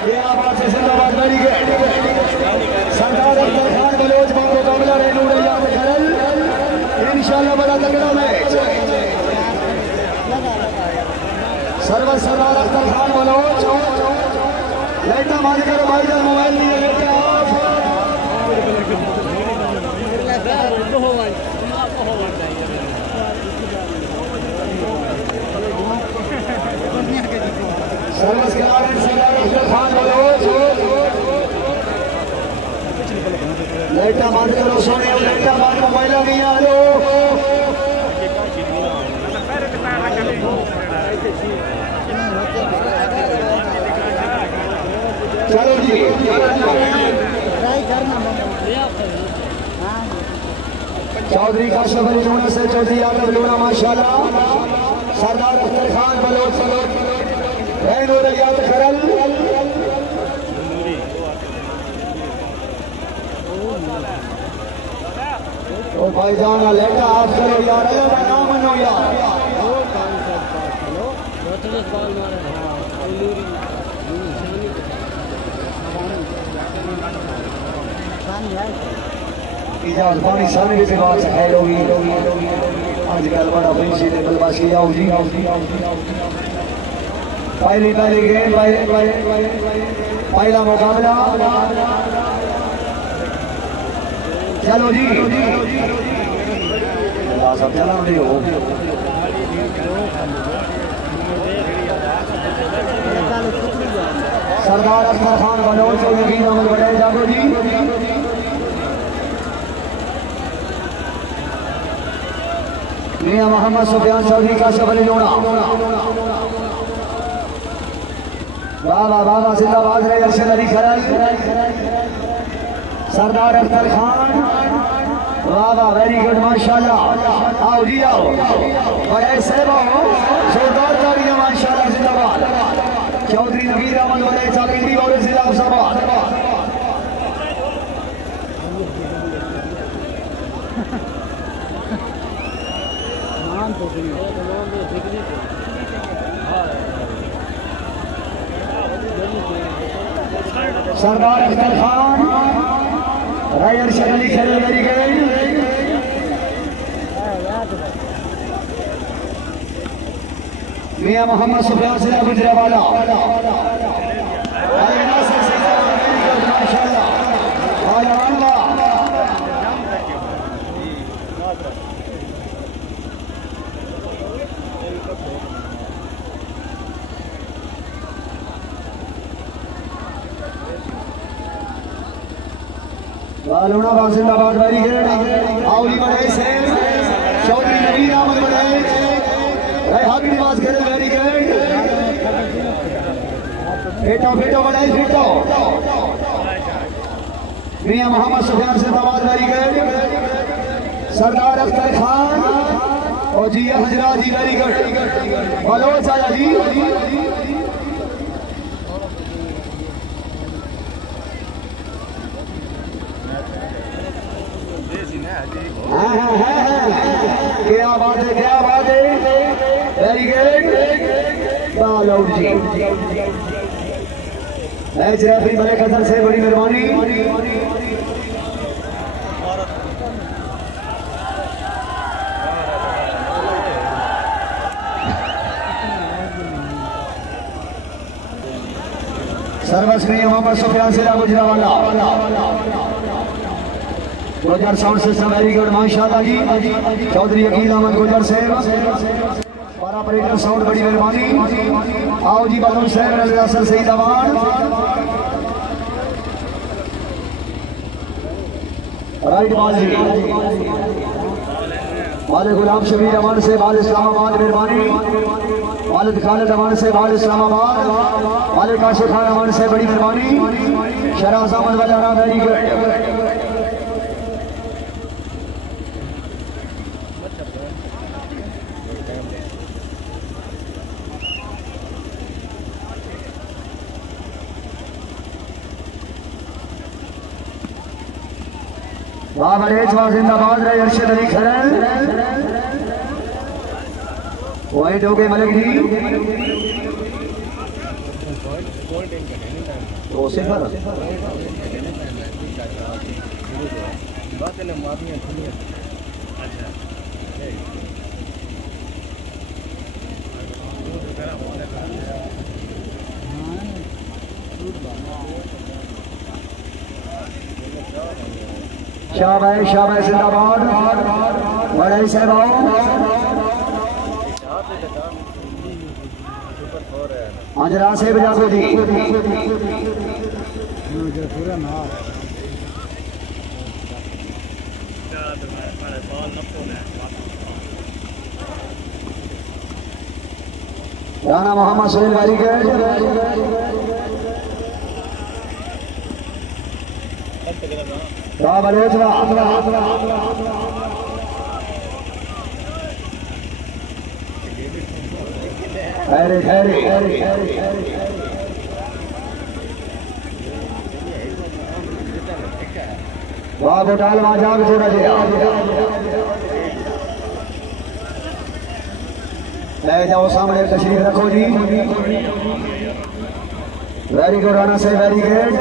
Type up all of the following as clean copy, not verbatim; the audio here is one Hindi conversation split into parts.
ये आवाज से जिंदाबाद मेरी के सरदार अख्तर खान बलोच का मुकाबला रेनू रैया में खड़ल इंशाल्लाह बड़ा तगड़ा मैच सरदार अख्तर खान बलोच लेटा मार कर भाईजान मोबाइल लिए लेटा सर्वस के आगे सरदार अख्तर खान बलोच लेटा मार कर सोने लेटा मार मोबाइल में आ लो चलो जी चौधरी काशिफ अली लूना से चौधरी यादव लूना माशाल्लाह सरदार अख्तर खान बलोच रेनू रैया में खड़ल ओ भाईजान लेटा आप करो यार ना मनो यार इजाज पानी सामने भी बात सखैर होगी आजकल बड़ा बेंची ने बलबाशी आओ जी पहली गेम पहला मुकाबला चलो जी सब चला रहे हो सरदार अख्तर खान बलोच और यकीन अहमद बड़े जागो जी मियां मोहम्मद सुफियान चौधरी काशिफ अली लूना बाबा बाबा जिंदाबाद रहे अरशद अली खड़ल सरदार अख्तर खान बाबा वेरी गुड माशाल्लाह आओ जी आओ बड़े सेवा हो जोरदार तालियां माशाल्लाह जिंदाबाद चौधरी नवीर अहमद बड़े चाकिंदी और जिला अफसाबाद सरदार अख्तर खान रायर अरशद अली खड़ल वेरी गुड मियां मोहम्मद सुफियान से गुजरावाला माशाल्लाह लूना जिंदाबाद वेरी गुड आओ जी बड़े से चौधरी नवीर अहमद बड़े हाथ नवाज करे वेरी गुड बेटो बड़े बेटो मियां मोहम्मद सुफियान जिंदाबाद वेरी गुड सरदार अख्तर खान और जी हजरा जी वेरी गुड बलोच आया जी क्या बात है वेरी गुड बालौट जी मैच रेफरी मलिक हसन से बड़ी मेहरबानी सर्वस में मोहम्मद सुफियान से गुजरावाला गुजर साउंड सिस्टम वेरी गुड माशाल्लाह जी चौधरी यकीन अहमद गुजर से ऑपरेटर साउंड बड़ी मेहरबानी आओ जी बदल साहब रजा सर सही दवान राइट बाल जी वाले गुलाम शबीर अमान से बाल इस्लामाबाद मेहरबानी वालिद खालिद अमान से बाल इस्लामाबाद वाले काशिफ खान अमान से बड़ी मेहरबानी शराज अहमद वाला वेरी गुड जिंदाबाद रहे अरशद अली खड़ल वाइट हो गए मलिक जी तो सिफर शाबाश शाबाश जिंदाबाद बड़े साहब अंजरा से बजागो जी राणा मोहम्मद सुनील वाली गेट वाह बोटाल वाजाग जोड़ा दिया ले जाओ सामने तशरीफ रखो जी वेरी गुड राणा से वेरी गुड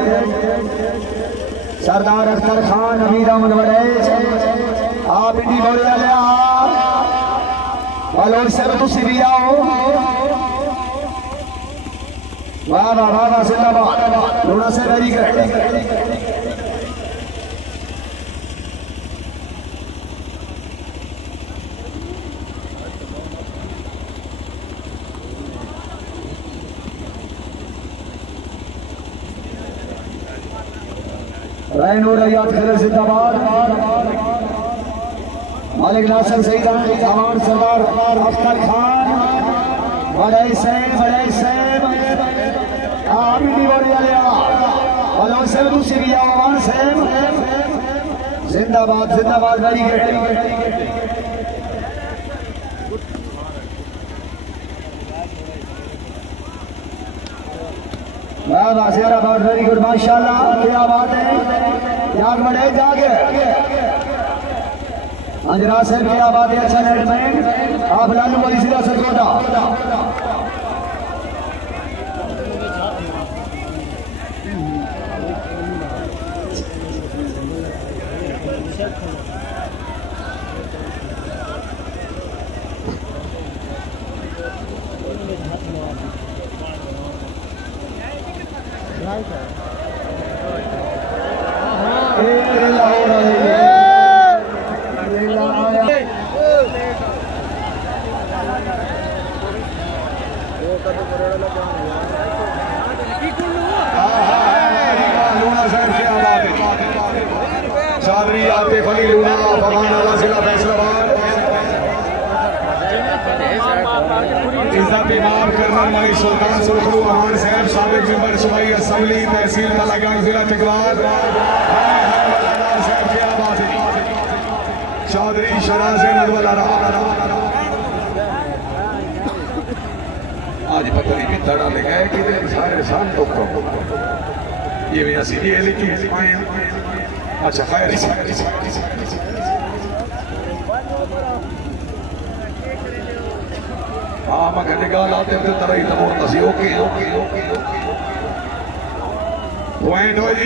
सरदार अख्तर खान अमीर अहमद वड़ैच आप इंडी बोलिया लिया वालों से तुसी भी आओ वाह वाह वाह जिंदाबाद लूना से वेरी गुड रैनूर अयाद खिलर जिंदाबाद मालिक नासिर सईदान जवान सरदार अख्तर खान बड़े सैब आप भी बोलिया लिया वालों से दूसरी भी आवान सैब जिंदाबाद जिंदाबाद वेरी गुड वाजियाबाद वेरी गुड माशाल्लाह क्या बात है यार बड़े जागे अंजरा से क्या बात है अच्छा नेटमैन आप लालू वाली जिला सरकोटा चौधरी आतिफ अली लूना भगवान जिला फैसलाबाद इज्जत इमाम कर्नल मलिक सुल्तान सुरखरू अमान साहब साबिक मेंबर सूबाई असेंबली तहसील तलागान जिला तिगवार साहब क्या बात है चौधरी शराज नदवलारा आज पता नहीं कितना लगा है कि सारे शाम तो ये भी ऐसी ये लिखी अच्छा खैर हाँ मैं कहने गाल आते थे तरह ही तब नसी ओके पॉइंट हो जी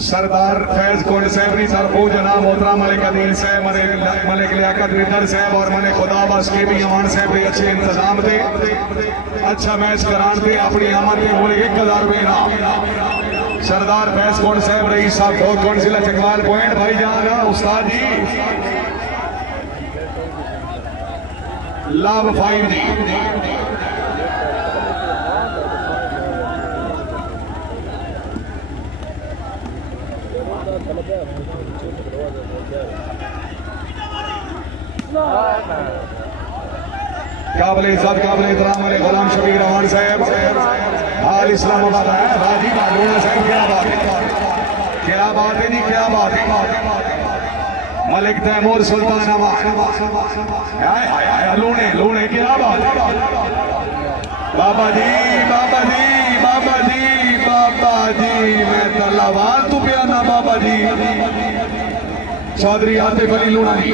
सरदार फैज कोंड साहब सरफू जनाब मोहतरम मलिक अदील साहब मलिक लियाकत विदर साहब और मलिक खुदा बस के भी अमान साहब के अच्छे इंतजाम थे अच्छा मैच करान थे अपनी आमद में बोले 1000 रुपये इनाम सरदार फैज कोंड साहब रईस साहब बहुत कौन जिला चकवाल पॉइंट भाई जान उस्ताद जी लाभ 5 जी काबिल इज्जत काबिल एहतराम गुलाम शबीर रहमान साहब हाल इस्लामाबाद है राजी मालूम साहब क्या बात है जी क्या बात है मलिक तैमूर सुल्तान लूने लूने क्या बात है बाबा जी बाबा जी बाबा जी बाबा जी मैं तलावार तू पिया ना बाबा जी चौधरी आतिफ अली लूणा जी।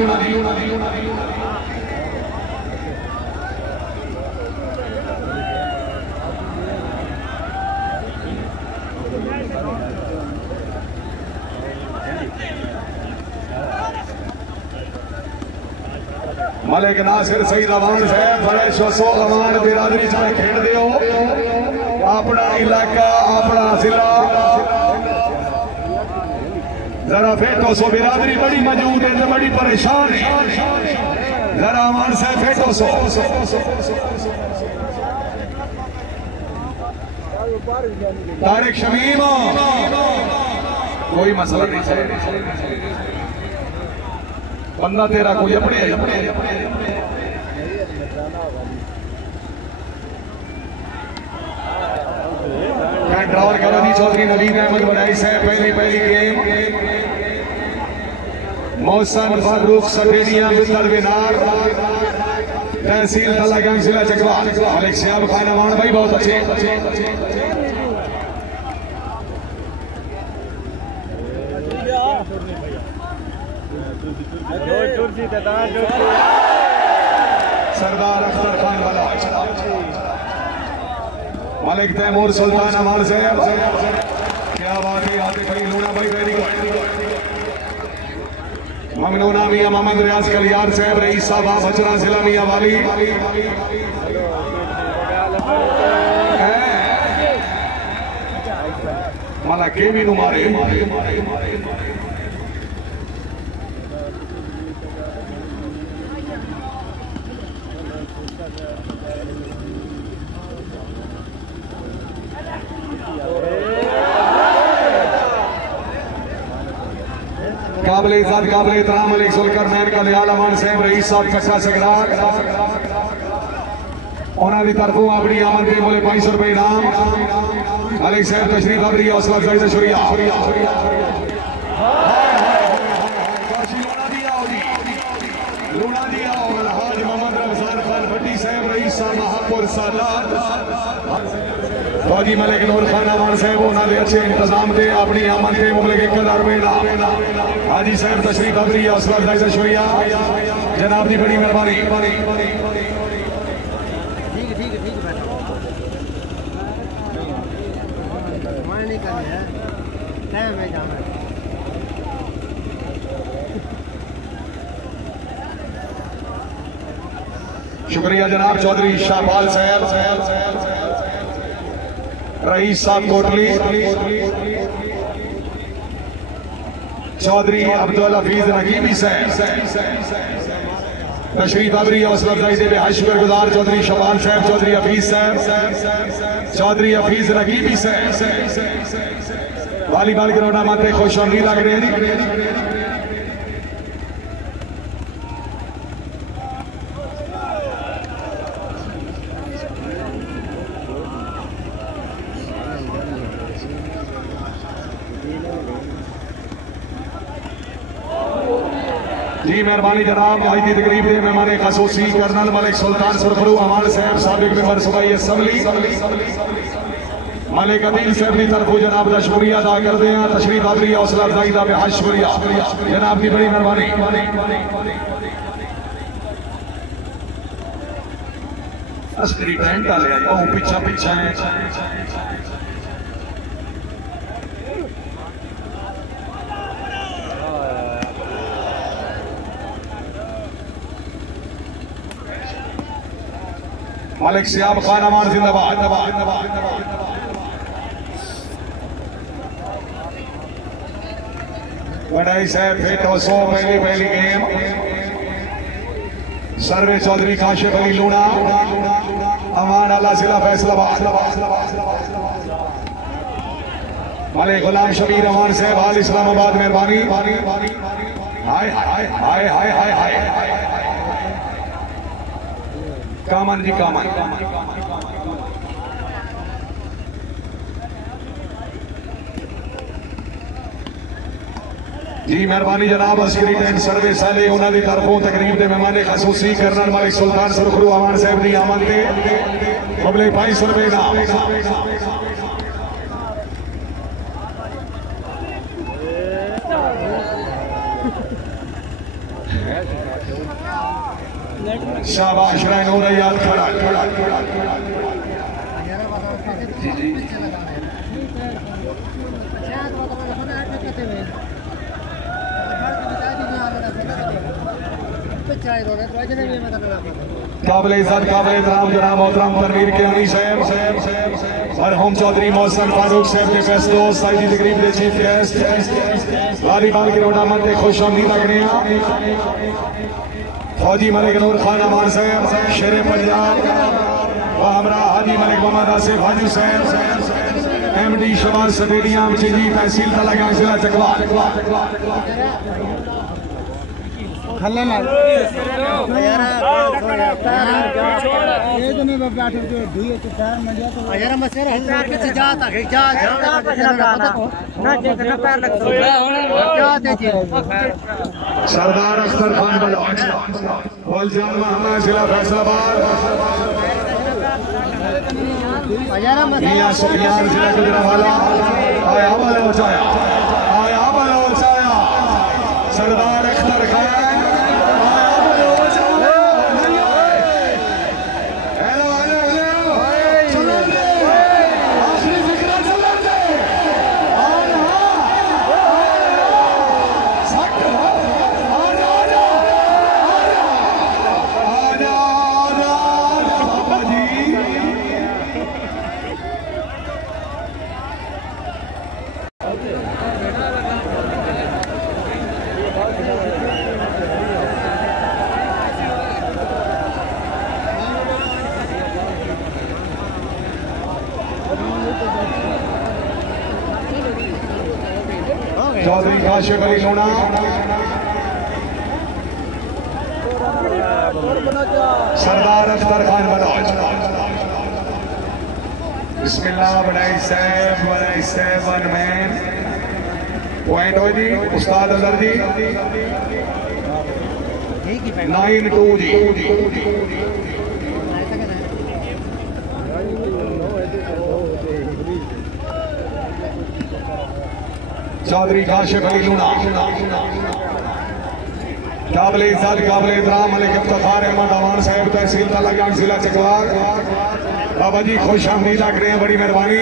मलिक नासिर सईद अवान साहब बड़े शोसो अवान बिरादरी चाहे खेल दियो अपना इलाका अपना जिला जरा फेटो सो बिरादरी बड़ी मौजूद है बड़ी परेशान है जरा अवान साहब फेटो सो तारिक शमीम कोई मसला नहीं बंदा तेरा कोई अपने ड्रावर कलानी चौधरी नवीन अहमद बनाई से पहली गेम मौसम फारूक सटेनिया मित्तल तहसील तलागंज जिला चकवाल मलिक सियाब खान अमान भाई बहुत अच्छे सरदार अख्तर खान वाला मलिक तैमूर सुल्तान अमान साहब क्या बात है आतिफ अली लूणा भाई वेरी गुड ममनूना मियां मोहम्मद रियाज कलियार साहब रईस साहब बचरा जिला मियां वाली मला केवी नु मारे काबिल इज्जत काबिल एहतराम मलिक जुल्करनैन का दयाल अमान साहब रईस साहब कच्चा सगरार उन्होंने तरफों अपनी आमद के बोले 500 रुपए इनाम मलिक साहब तशरीफ अबरी हौसला अफजाई से शुक्रिया लूणा दिया और हाज मोहम्मद रमजान खान भट्टी साहब रईस साहब महापुर सादात फौजी मलिक नूर खान अमान साहब उन्होंने अच्छे इंतजाम थे अपनी आमद के मुबलिक 1000 रुपए हाजी साहब तशरीफ अबरी हौसला अफजाई से शुक्रिया जनाब की बड़ी मेहरबानी शुक्रिया जनाब चौधरी शाहबाल साहब रईस साहब कोटली चौधरी अब्दुल हफीज नकीबी साहब तशरीफ अबरी हौसला अफजाई से बेहद शुक्रगुजार चौधरी शबाल साहब चौधरी हफीज साहब चौधरी हफीज नकीबी साहब वॉलीबॉल ग्राउंड माते खुश होंगी लग रहे हैं जी मेहरबानी जनाब आज की तकरीब के मेहमान खसूसी कर्नल मलिक सुल्तान सुरखरू अमान साहब साबिक मेंबर सूबाई असम्बली मलिक अदील साहब की तरफों जनाब का शुक्रिया अदा करते हैं तशरीफ अबरी हौसला अफजाई का बेहद शुक्रिया जनाब की बड़ी मेहरबानी अस्करी टेंट वाले पीछा पीछा मलिक सियाब खान अमान जिंदाबाद बढ़ाई साहब फेटो 100 पहली गेम सर्वे चौधरी काशिफ अली लूणा अमान अल्लाह जिला फैसलाबाद मलिक गुलाम शबीर अमान साहब हाल इस्लामाबाद मेहरबानी हाय हाय हाय हाय हाय हाय कामन जी कामन जी मेहरबानी जनाब अस्करी टेंट सर्विस वाले उन्होंने तरफों तकरीब के मेहमान खसूसी कर्नल मलिक सुल्तान सुरखरू अमान साहब की आमद के मुबलिक 500 रुपए इनाम शाबाश रहनूर याद खड़ा जी जी काबिल इज्जत काबिल एहतराम जनाब मोहतरम तनवीर के अनी साहब मरहूम चौधरी मोहसन फारूक साहब के बेस्ट दोस्त साई दी तकरीब दे चीफ गेस्ट वालीबाल की टूर्नामेंट के खुश आमदीद लगने फौजी मलिक नूर खान अमान साहब शेर पंजाब हमरा हाजी मलिक मोहम्मद आसिफ हाजी साहब एमडी शबाज स्टेडियम चिंजी तहसील तलागांव जिला चकवाल खल्ला सरदार अख्तर खान बलोच वलजान महमद जिला फैसलाबाद मियां सुफियान जिला गुजरांवाला आया बलोचाया सरदार अख्तर खान चौधरी काशिफ अली लूणा सरदार अख्तर खान बलोच बिस्मिल्लाह बनाई साहब वन मैन पॉइंट हो जी उस्ताद अजहर जी 9-2 जी चौधरी काशिफ अली लूणा काबिल इज्जत काबिल एहतराम मलिक इफ्तिखार अहमद अमान साहब तहसील तलागांव जिला चकवाल बाबा जी खुश आमदीद लग रहे हैं बड़ी मेहरबानी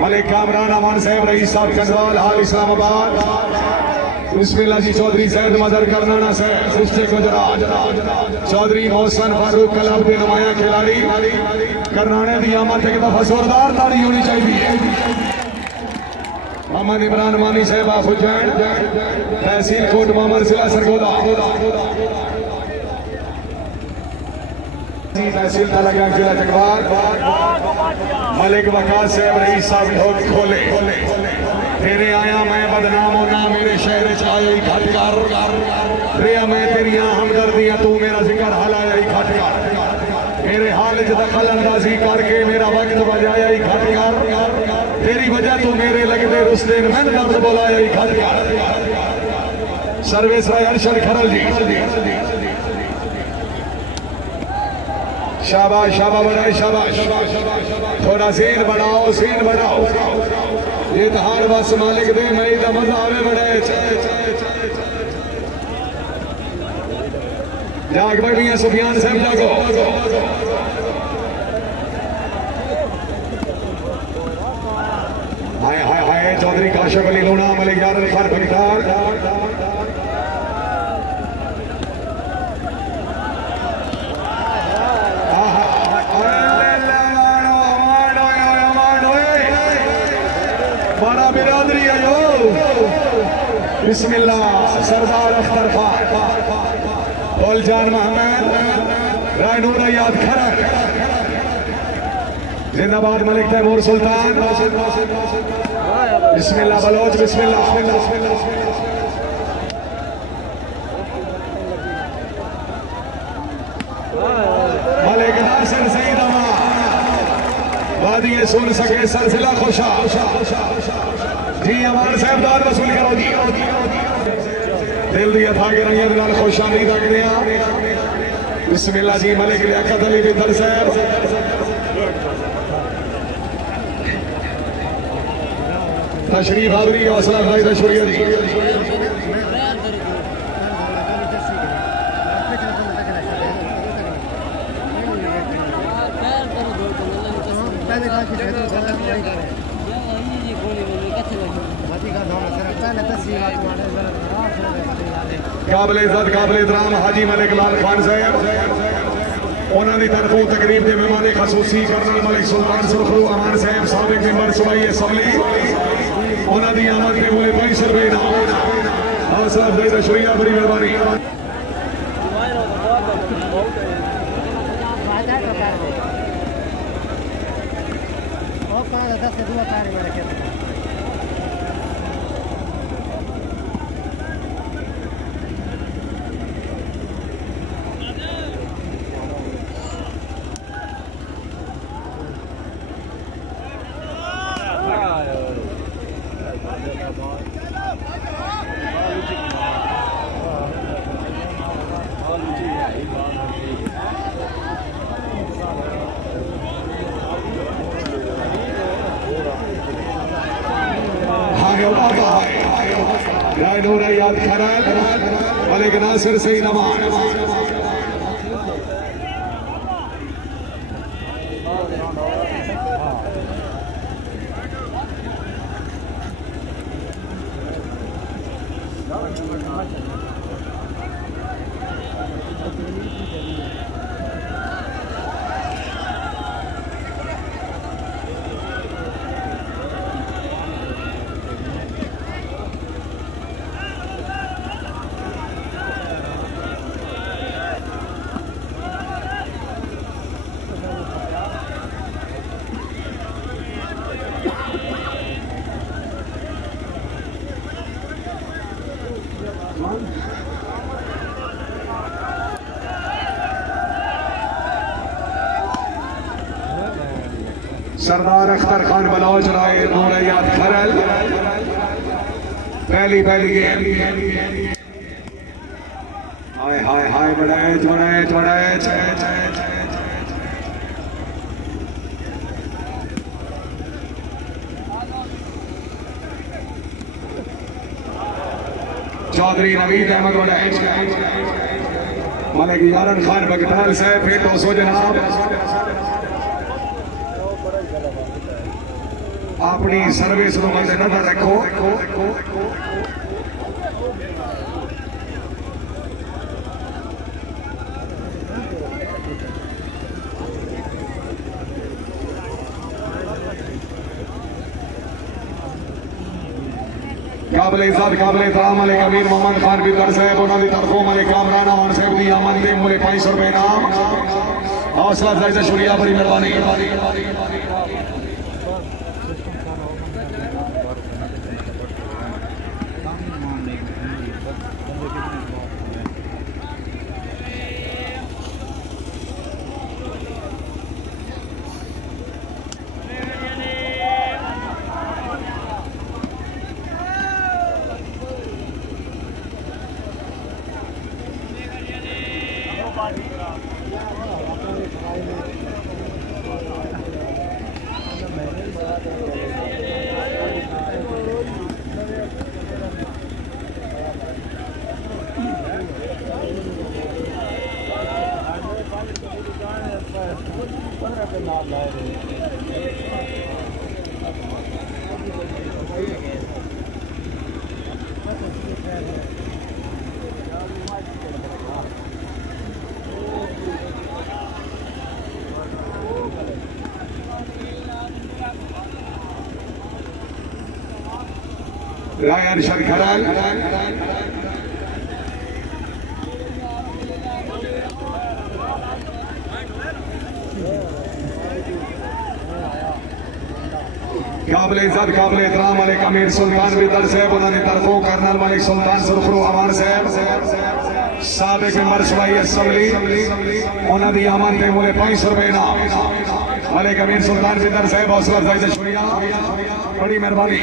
मलिक कामरान अमान साहब रईस साहब कंजवाल हाल इस्लामाबाद बिस्मिल्लाह जी चौधरी सैयद मदर करनाना साहब डिस्ट्रिक्ट गुजरात चौधरी मोहसन फारूक क्लब के नुमाया खिलाड़ी करनाने की आमद एक दफा जोरदार ताड़ी होनी चाहिए मोहम्मद इमरान मानी साहब हुसैन तहसील कोट मोहम्मद जिला सरगोदा तहसील तलागांव जिला चकवाल मलिक वकास साहब रईस साहब खोले तेरे आया मैं बदनाम होना मेरे शहर आया घटकार रे मैं तेरिया हमदर्दियां तू मेरा जिक्र हलाया घटकार मेरे हाल च दखल अंदाजी करके मेरा वक्त बजाया घटकार तेरी वजह तू मेरे लगते रुसते मैंने लफ्ज बोलाया घटकार सर्विस राय अरशद खरल जी शाबाश शाबाश बढ़ाए शाबाश थोड़ा सीन बढ़ाओ ये तहार बस मालिक दे मई दा मजा आवे बढ़ाए जाग बढ़िया सुफियान साहब जागो हाय हाय हाय चौधरी काशिफ अली लूणा मलिक यार खान फकीर बड़ा बिरादरी है यो बिस्मिल्लाह सरदार अख्तर खान ओलजान मोहम्मद रायनूर याद खरक जिंदाबाद मलिक तैमूर सुल्तान बिस्मिल्लाह बलोच बिस्मिल्लाह मलिक नासिर सईद अमा वादी सुन सके सिलसिला खुशा जी हमारे साहब दार वसूल करो जी दिल दिया था कि रंगे दिलाल खुशा नहीं रखते हैं बिस्मिल्लाह जी मलिक लियाकत अली बिदर साहब तशरीफ हाज़री हौसला भाई शुक्रिया जी काबिल इज्जत काबिल एहतराम हाजी मलिक लाल खान साहब उन्होंने तरफों तकरीब के मेहमान खसूसी कर्नल मलिक सुल्तान सुरखरू अमान साहब साबिक मेंबर सूबाई असम्बली उन्होंने आमद में बोले 500 रुपए हौसला अफजाई का शुक्रिया बड़ी मेहरबानी याद खैरल मलिक नासिर से नमान सरदार अख्तर खान बलौच राय नूरयाद खरल पहली गेम हाय हाय हाय बड़े चौधरी नवीद अहमद मलिक यारन खान बगटाल साहब फिर 200 जनाब अपनी सर्विस नजर रखो काबिल इज्जत काबिल एहतराम मलिक अमीर मोहम्मद खान बिदर साहब उन्होंने तरफों मलिक कामरान खान साहब की आमद में मुझे 500 रुपए इनाम हौसला अफजाई से शुक्रिया बड़ी मेहरबानी रायन शरखरल काबिल इज्जत काबिल एहतराम मलिक अमीर सुल्तान बिदर साहब उन्होंने तरफों कर्नल मलिक सुल्तान सुरखरू अमान साहब साबिक मेंबर सूबाई असम्बली उन्होंने आमद में बोले 500 रुपए इनाम मलिक अमीर सुल्तान बिदर साहब हौसला अफजाई से शुक्रिया बड़ी मेहरबानी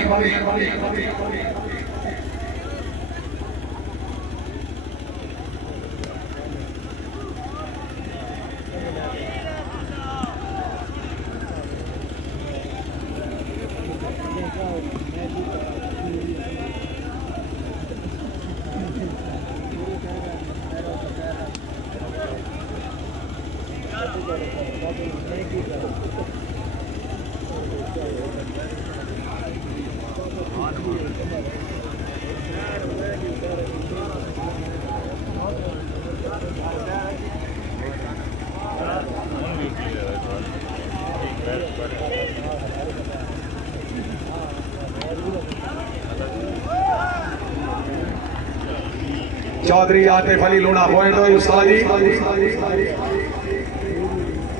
चौधरी आतिफ अली लूणा पॉइंट हो उस्ताद जी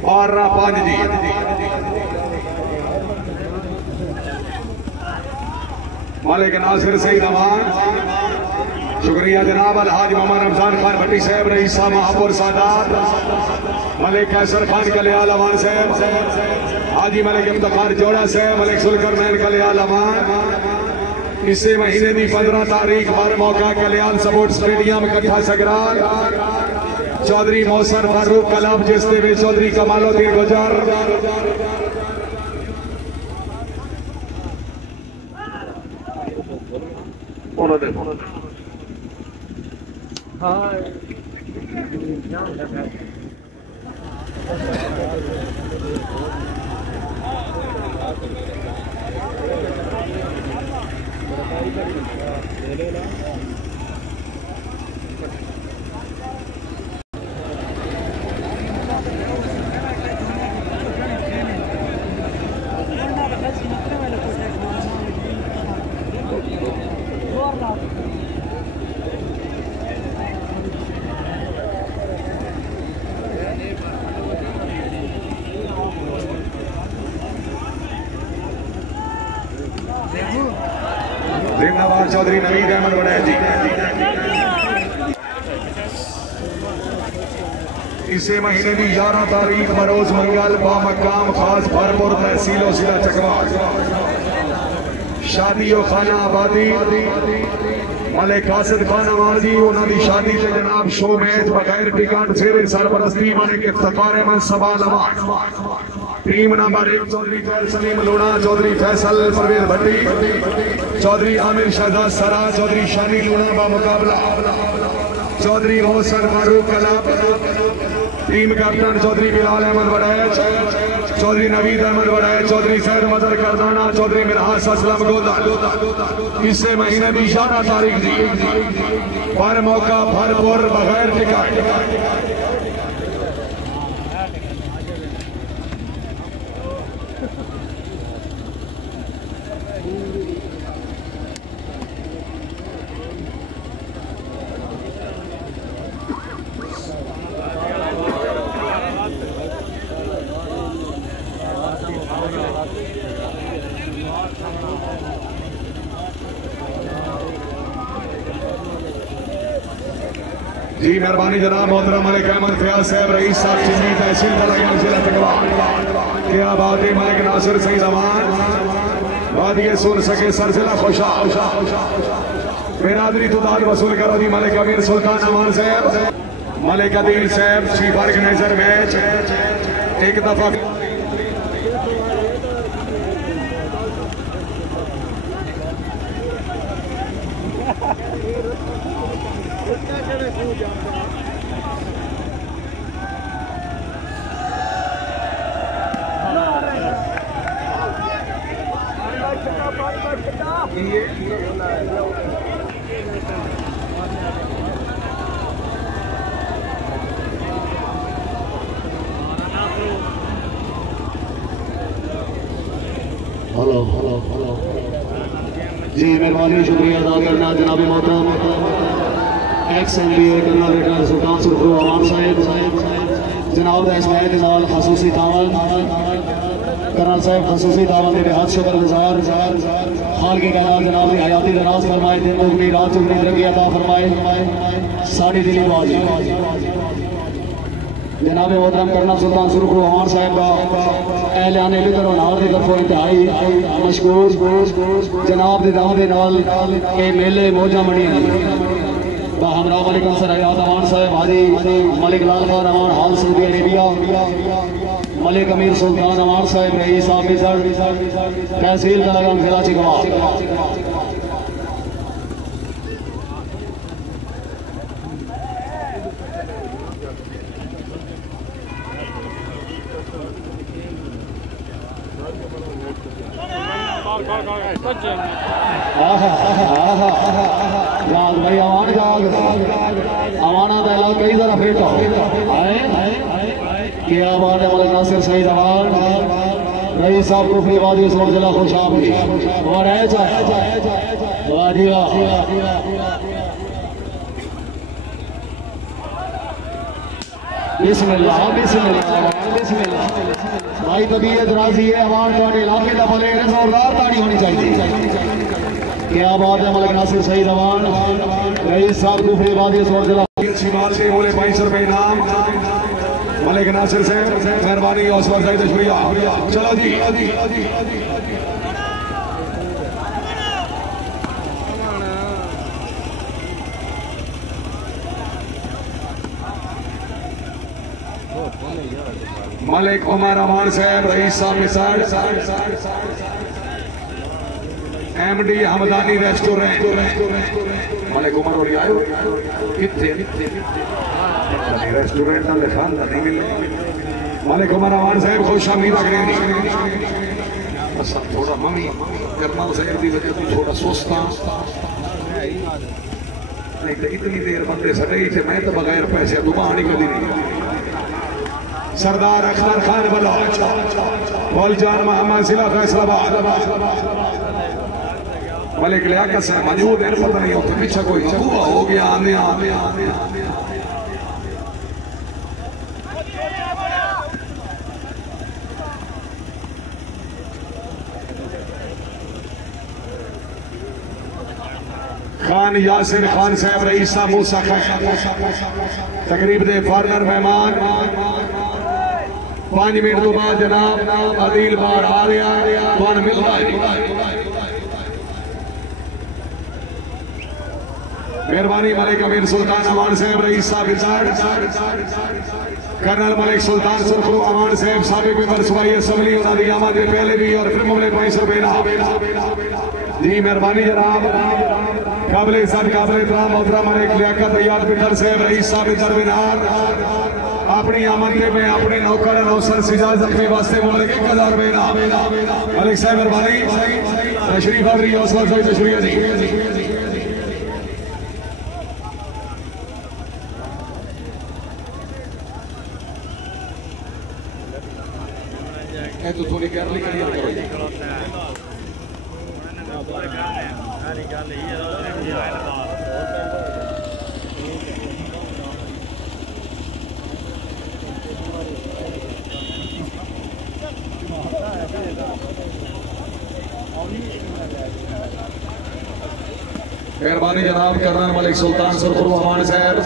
12-5 जी। मलिक नासिर सईद अमान, शुक्रिया जनाब अलहाज मोहम्मद रमजान खान भट्टी साहब, रईसा महापुर सादात, मलिक कैसर खान कलियाल अमान साहब, हाजी मलिक इफ्तिखार जोड़ा साहब, मलिक सुलकर मैन कलियाल अमान। इसे महीने की 15 तारीख पर मौका कल्याण सपोर्ट स्टेडियम कट्ठा सगराल, चौधरी मौसर फारूक क्लब जिसके में चौधरी कमालुद्दीन गुजर, जिंदाबाद चौधरी नवीद अहमद वड़ैच जी। इसे महीने की 11 तारीख बरोज मंगल बामकाम खास भरपुर तहसील जिला चकवा शादी खाना आबादी मलिक कासिद खान अमान जी, उन्होंने शादी से जनाब शो मैच बगैर टिकट सेरे सरपरस्ती मलिक इफ्तिखार अहमद सबाल अमान, टीम नंबर 1 चौधरी जैल सलीम लूणा, चौधरी फैसल परवेज भट्टी, चौधरी आमिर शहजाद सरा, चौधरी शानी लूणा बा मुकाबला Chaudhry Mohsin Farooq club, team captain Chaudhry Bilal Ahmed Waraich, Chaudhry Naveed Ahmed Waraich, Chaudhry Saeed Madar Kardana, Chaudhry Minhas Aslam Godal. इससे महीने की 11 तारीख जी पर मौका भरपूर बगैर टिकट। जी मेहरबानी जनाब मोहतरम मलिक अहमद फयाज साहब, रईस साहब चिन्नी तहसील बलायान जिला चकवा। क्या बात है मलिक नासिर सईद अमान, बात ये सुन सके सरजिला खुशा बेरादरी तो दाद वसूल करो जी। मलिक अमीर सुल्तान अमान साहब, मलिक अदील साहब चीफ ऑर्गेनाइजर मैच एक दफा जी मेहरबानी शुक्रिया अदा करना जनाब मोहतरम एक्स एमपीए कर्नल रिटायर्ड सुल्तान सुरखरू अमान साहब, जनाब इसमाइल नाल खसूसी तावन कर्नल साहब खसूसी तावन के बेहद शुक्रगुजार हाल के कहना जनाब की हयाती दराज फरमाए, दिन दुगनी रात चुगनी तरक्की अता फरमाए। साड़ी दिली बाजी जनाब मोहतरम कर्नल सुल्तान सुरखरू अमान साहब का एलान लिकर नाल की तरफों इंतहाई मशकूर जनाब के दाव के नाल ये मेले मौजा मनी हमरा मलिक अंसर हयात अमान साहब, हाजी मलिक लाल खान अमान हाल सऊदी अरेबिया, मलिक अमीर सुल्तान अमान साहब रईस ऑफिसर तहसील कलागंज जिला चिकवा। जाग भाई अमान जाग अमाना दला कई जरा फेटो क्या बात है मलिक नासिर सईद अमान रईस साहब को फ्री वादी समझ जिला खुशाब और है वाह जी वाह बिस्मिल्लाह बिस्मिल्लाह बिस्मिल्लाह। भाई तबीयत राजी है अवान थोड़े इलाके का भले जोरदार ताड़ी होनी चाहिए। क्या बात है मलिक नासिर सईद अवान रईस साहब दूसरे वादी सोर जिला शिमाल से बोले 22 रुपए इनाम मलिक नासिर से मेहरबानी और शुक्रिया। चलो जी मलिक उमर अमान साहब रईस साहब मिसाल एमडी हमदानी रेस्टोरेंट मलिक उमर और आयो कितने रेस्टोरेंट वाले खानदान नहीं मिले। मलिक उमर अमान साहब खुश आमदीद बस थोड़ा मम्मी करना साहब की वजह से थोड़ा सुस्ता नहीं तो इतनी देर बंदे सटे थे मैं तो बगैर पैसे दुकान ही कभी नहीं। सरदार अख्तर खान बलोच मौलजान मोहम्मद सिला फैसलाबाद मलिक लियाकत से मौजूद है पता नहीं होता पीछे कोई हुआ हो गया आने आने आने आने खान यासिर खान साहब रईसा मूसा तकरीब दे फॉरनर मेहमान 5 मिनट तो बाद जनाब अदील बार आ गया वन मिलता है। मेहरबानी मलिक अमीर सुल्तान अमान साहब रईस साहब कर्नल मलिक सुल्तान सुरखरू अमान साहब साबिक मेंबर सूबाई असेंबली उन्होंने आमद के पहले भी और फिर मामले 22 रुपए जी मेहरबानी जनाब काबिल इज्जत काबिल एहतराम मोहतरम मलिक लियाकत रियाद बिंदर साहब रईस साहब दरमियान अपनी आमद में अपने नौकर नौसर सिजाज जख्मी वास्ते बोले के 1000 रुपए मलिक साहब मेहरबानी तशरीफ आवरी हौसला अफजाई तशरीफ जी तो थोड़ी कर ली करो मेहरबानी जनाब कर्नल मलिक सुल्तान सुरखरू अमान साहब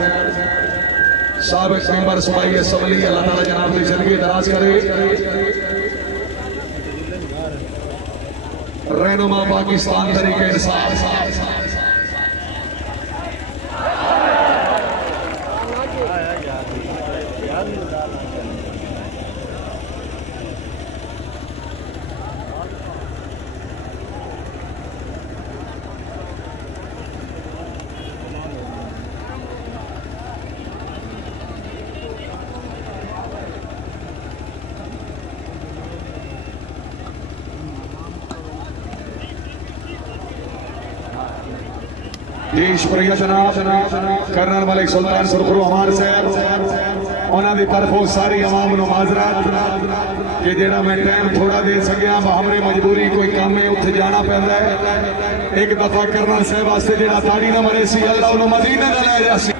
साबिक मेंबर सूबाई असेंबली अल्लाह ताला जनाब की जिंदगी दराज करे। रहनुमा पाकिस्तान तरीके इंसाफ देश प्रिय जनाब कर्नल मलिक सुल्तान सुरखरू अमान साहब उन्होंने तरफों सारी अवाम नूं माजरत कि जेड़ा मैं टाइम थोड़ा दे सकिया हमरे मजबूरी कोई काम है उत्थे जाना पैंदा है। एक दफा कर्नल साहब वास्ते जेड़ा ताड़ी ना मरे सी अल्लाह उन्होंने मदीने दा ले जा सी।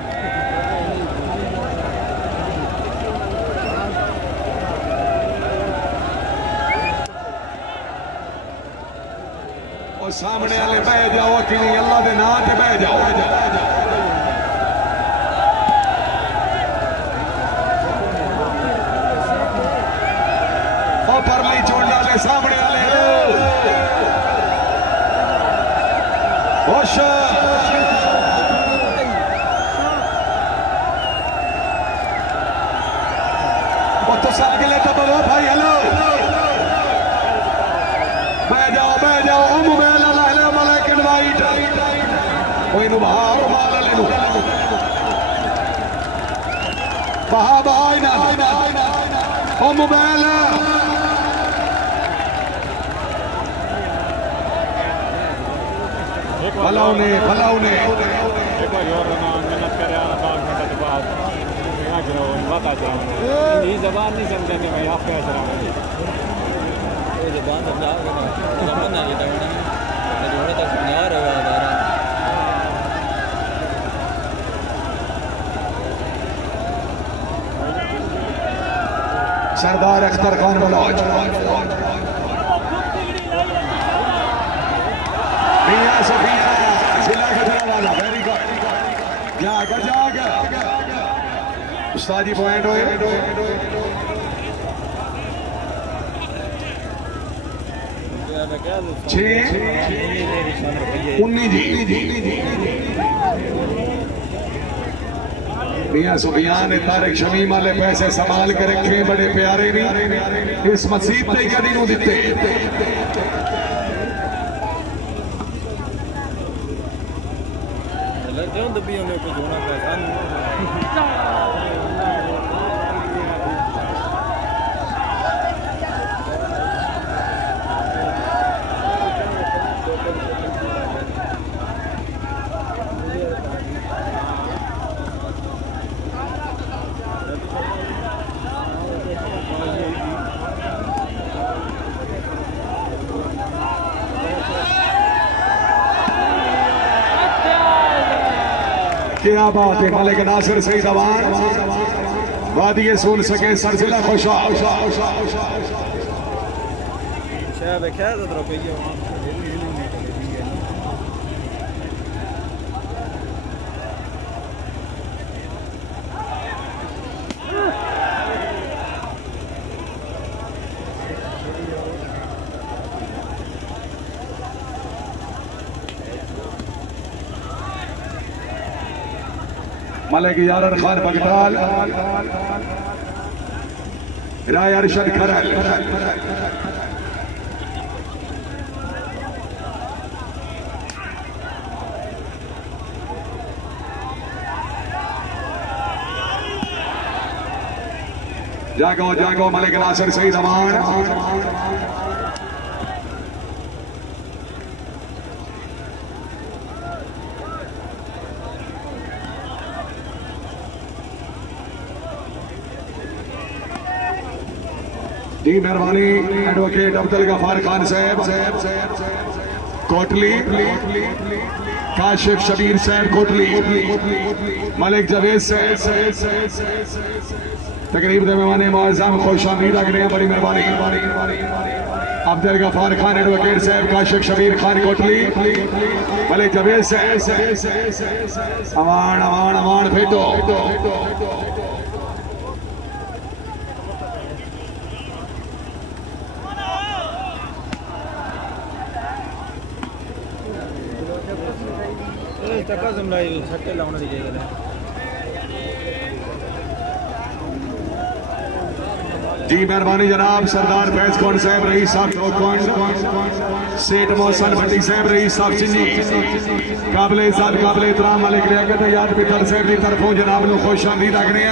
सामने वाले बह जाओ कि नहीं अल्लाह के नाम से बह जाओ। और परली चोट वाले सामने वाले तो सब के लिए तो बोलो भाई हेलो बह जाओ मोबाइल कोई बाहर माल ले लो बहा बहा ना ओ मोबाइल भलाओ ने एक बार और मेहनत करे आना 5 मिनट के बाद क्या करो बता जाओ ये जबान नहीं समझाने में आप क्या शराब ये जबान समझाओगे ना जबान ना ये जोड़े तक समझा रहे हो सरदार अख्तर खान बलोच, मियां सफिया जिला खजरावाला, वेरी गुड, जाकर उस्ताद जी पॉइंट होए। मियां सुफियान ने तारिक शमीम वाले पैसे संभाल के रखे, बड़े प्यारे नहीं इस मसीब ने कदी नूं दिते। क्या बात है, मलिक नासिर सईद अवान वादी सुन सके सरजिला खुशा। मलिक यारन खान बगटाल, राय अरशद खरल, जागो जागो मलिक नासिर सईद अवान, जी मेहरबानी एडवोकेट अब्दुल गफार खान साहब कोटली, काशिफ शबीर साहब कोटली, मलिक जवेद साहब तकरीब दे मेहमान मुअज़्ज़म खुश आमदीद रखने हैं, बड़ी मेहरबानी। अब्दुल गफार खान एडवोकेट साहब, काशिफ शबीर खान कोटली, मलिक जवेद साहब अमान अमान अमान फेटो। जी मेहरबानी जनाब, सरदार फैज कौन साहब रईस साहब, सेठ मोहसन भट्टी साहब रईस साहब चिंजी, काबिले इज्जत काबिले एहतराम मलिक लियाकत याद पितर साहब की तरफों जनाब नु खुश आमदीद आखने आ।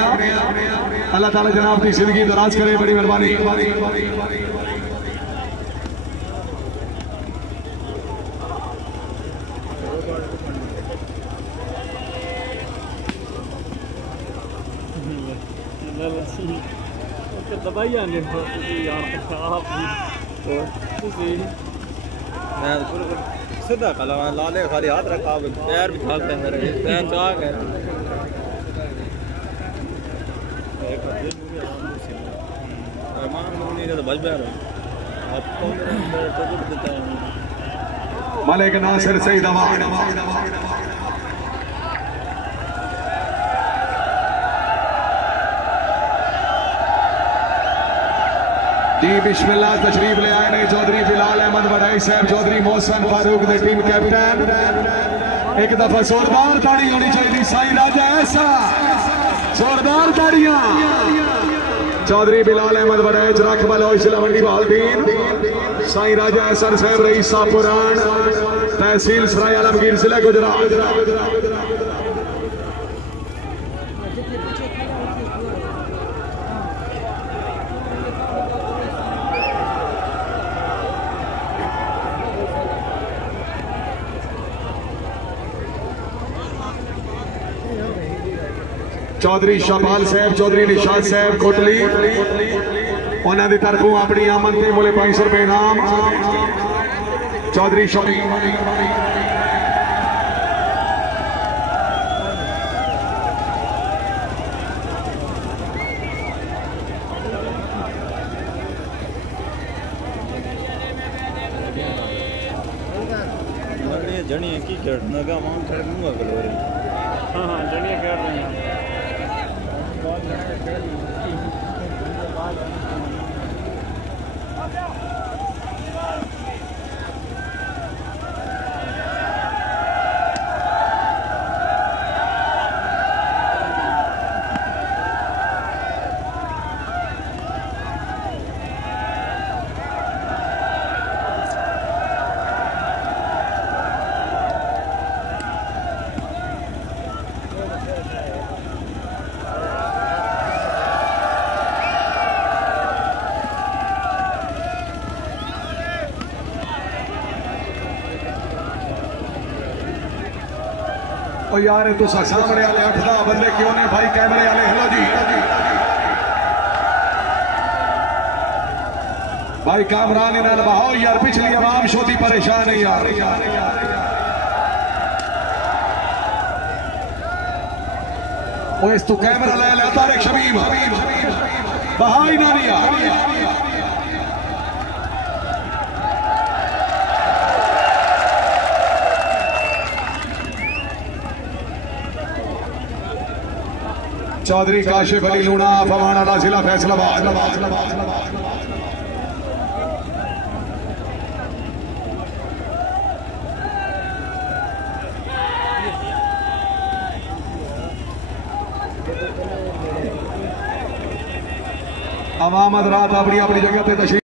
अल्लाह ताला जनाब की जिंदगी दराज करे, बड़ी मेहरबानी। दबाई आने सीधा कला लाले खाली हाथ रखा, पैर भी भागते हैं मेरे, पैर चाक है। मलिक नासिर सईद अवान, जी बिस्मिल्लाह तशरीफ ले आए ने चौधरी बिलाल अहमद वडाई साहब, चौधरी मोहसन फारूक ने टीम कैप्टन। एक दफा जोरदार ताड़ी होनी चाहिए, साईं राजा ऐसा जोरदार ताड़ियां। चौधरी बिलाल अहमद वडाई रख बलोच लवंडी बालदीन, साईं राजा ऐसा साहब रईस सापुरान, तहसील सराय आलमगीर जिला गुजरात। चौधरी शहबाल साहब, चौधरी निशाद साहब कोटली, उन्होंने तरफों अपनी आमद के मुले 500 रुपए इनाम। चौधरी जनी की घटना का मांग खड़ूंगा गलोरी। हाँ हाँ जड़ियाँ कर रहे हैं। ओ यार तू सामने वाले 8-10 बंदे क्यों नहीं भाई कैमरे वाले। हेलो जी भाई कामरान इन्हें बहाओ यार, पिछली आवाम शोधी परेशान है यार। ओ इस तू कैमरा ले ले तारिक शमीम बहाई ना नहीं यार। चौधरी काशिफ अली लूणा फवाना जिला फैसलाबाद। अवाम हज़रात अपनी अपनी जगह पे तशरीफ